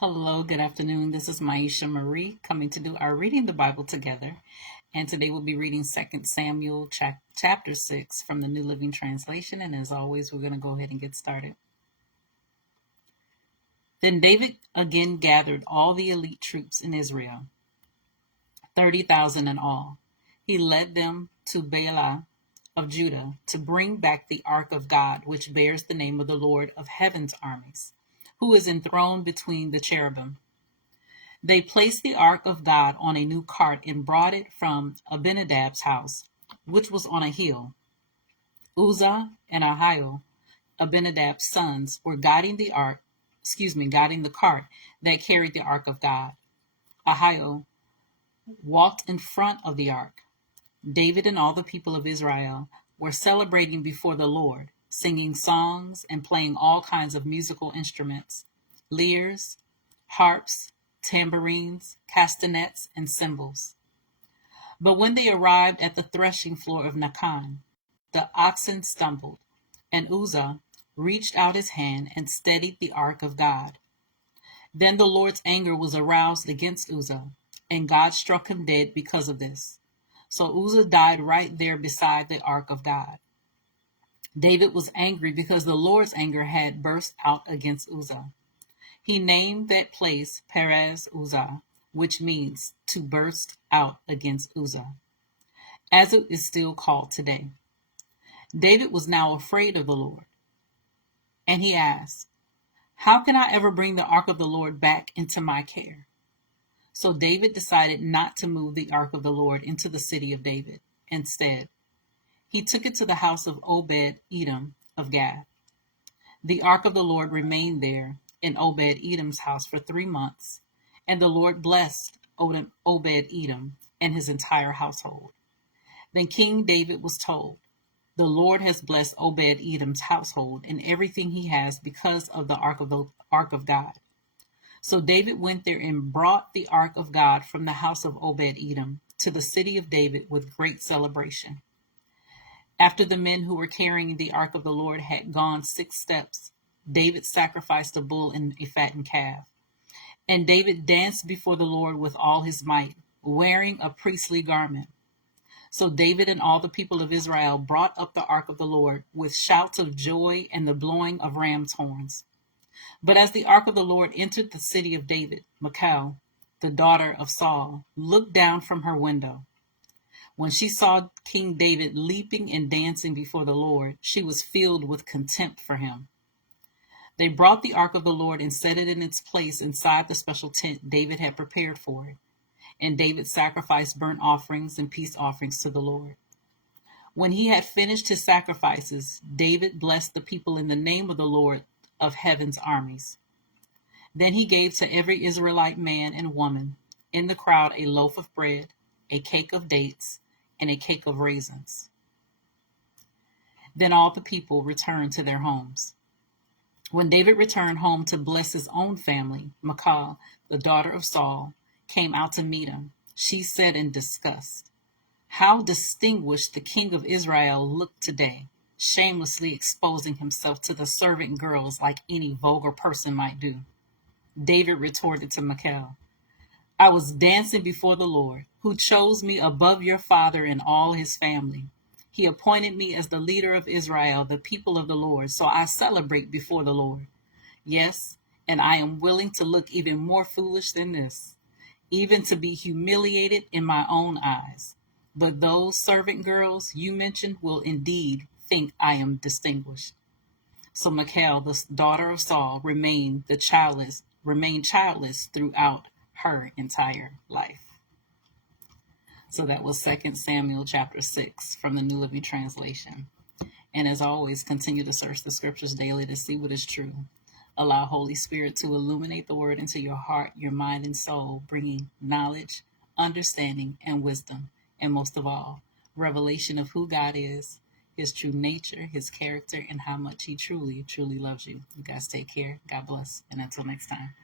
Hello, good afternoon. This is Myesha Marie coming to do our Reading the Bible together. And today we'll be reading 2 Samuel chapter 6 from the New Living Translation. And as always, we're going to go ahead and get started. Then David again gathered all the elite troops in Israel, 30,000 in all. He led them to Baalah of Judah to bring back the ark of God, which bears the name of the Lord of heaven's armies, who is enthroned between the cherubim. They placed the ark of God on a new cart and brought it from Abinadab's house, which was on a hill. Uzzah and Ahio, Abinadab's sons, were guiding the cart that carried the ark of God. Ahio walked in front of the ark. David and all the people of Israel were celebrating before the Lord, singing songs and playing all kinds of musical instruments, lyres, harps, tambourines, castanets, and cymbals. But when they arrived at the threshing floor of Nacon, the oxen stumbled, and Uzzah reached out his hand and steadied the ark of God. Then the Lord's anger was aroused against Uzzah, and God struck him dead because of this. So Uzzah died right there beside the ark of God. David was angry because the Lord's anger had burst out against Uzzah. He named that place Perez Uzzah, which means to burst out against Uzzah, as it is still called today. David was now afraid of the Lord, and he asked, "How can I ever bring the ark of the Lord back into my care?" So David decided not to move the ark of the Lord into the city of David. Instead, he took it to the house of Obed-Edom of Gath. The ark of the Lord remained there in Obed-Edom's house for 3 months, and the Lord blessed Obed-Edom and his entire household. Then King David was told, "The Lord has blessed Obed-Edom's household and everything he has because of the ark of God." So David went there and brought the ark of God from the house of Obed-Edom to the city of David with great celebration. After the men who were carrying the ark of the Lord had gone 6 steps, David sacrificed a bull and a fattened calf. And David danced before the Lord with all his might, wearing a priestly garment. So David and all the people of Israel brought up the ark of the Lord with shouts of joy and the blowing of ram's horns. But as the ark of the Lord entered the city of David, Michal, the daughter of Saul, looked down from her window. When she saw King David leaping and dancing before the Lord, she was filled with contempt for him. They brought the ark of the Lord and set it in its place inside the special tent David had prepared for it. And David sacrificed burnt offerings and peace offerings to the Lord. When he had finished his sacrifices, David blessed the people in the name of the Lord of heaven's armies. Then he gave to every Israelite man and woman in the crowd a loaf of bread, a cake of dates, and a cake of raisins. Then all the people returned to their homes. When David returned home to bless his own family, Michal, the daughter of Saul, came out to meet him. She said in disgust, "How distinguished the king of Israel looked today, shamelessly exposing himself to the servant girls like any vulgar person might do." David retorted to Michal, "I was dancing before the Lord, who chose me above your father and all his family. He appointed me as the leader of Israel, the people of the Lord, so I celebrate before the Lord. Yes, and I am willing to look even more foolish than this, even to be humiliated in my own eyes. But those servant girls you mentioned will indeed think I am distinguished." So Michal, the daughter of Saul, remained childless throughout her entire life. So that was 2 Samuel chapter 6 from the New Living Translation. And as always, continue to search the scriptures daily to see what is true. Allow Holy Spirit to illuminate the word into your heart, your mind, and soul, bringing knowledge, understanding, and wisdom. And most of all, revelation of who God is, his true nature, his character, and how much he truly, truly loves you. You guys take care. God bless. And until next time.